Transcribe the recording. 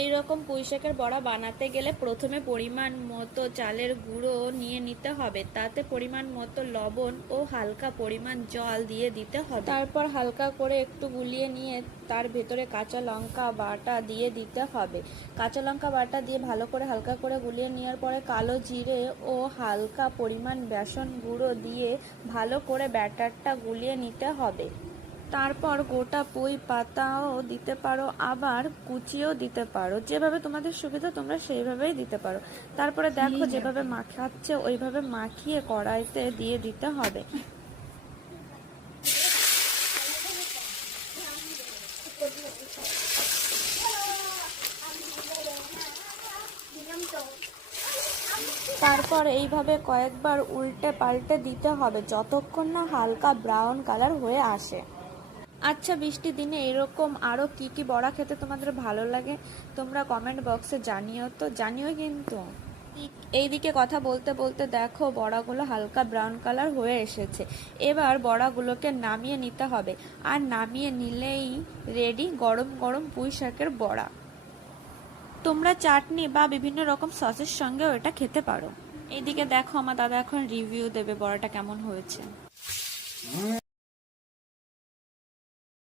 এই রকম পুঁইশাকের বড়া বানাতে গেলে প্রথমে পরিমাণ মতো চালের গুঁড়ো নিয়ে নিতে হবে, তাতে পরিমাণ মতো লবণ ও হালকা পরিমাণ জল দিয়ে দিতে হবে। তারপর হালকা করে একটু গুলিয়ে নিয়ে তার ভেতরে কাঁচা লঙ্কা বাটা দিয়ে দিতে হবে। কাঁচা লঙ্কা বাটা দিয়ে ভালো করে হালকা করে গুলিয়ে নেওয়ার পরে কালো জিরে ও হালকা পরিমাণ বেসন গুঁড়ো দিয়ে ভালো করে ব্যাটারটা গুলিয়ে নিতে হবে। তারপর গোটা পুঁই পাতাও দিতে পারো, আবার কুচিও দিতে পারো, যেভাবে তোমাদের সুবিধা তোমরা সেইভাবেই দিতে পারো। তারপরে দেখো যেভাবে মাখাচ্ছে ওইভাবে মাখিয়ে কড়াইতে দিয়ে দিতে হবে। তারপর এইভাবে কয়েকবার উল্টে পাল্টে দিতে হবে যতক্ষণ না হালকা ব্রাউন কালার হয়ে আসে। আচ্ছা, বৃষ্টির দিনে এরকম আরও কি কি বড়া খেতে তোমাদের ভালো লাগে তোমরা কমেন্ট বক্সে জানিও কিন্তু। এইদিকে কথা বলতে বলতে দেখো বড়াগুলো হালকা ব্রাউন কালার হয়ে এসেছে। এবার বড়াগুলোকে নামিয়ে নিতে হবে, আর নামিয়ে নিলেই রেডি গরম গরম পুঁই শাকের বড়া। তোমরা চাটনি বা বিভিন্ন রকম সসের সঙ্গেও এটা খেতে পারো। এইদিকে দেখো আমার দাদা এখন রিভিউ দেবে বড়াটা কেমন হয়েছে।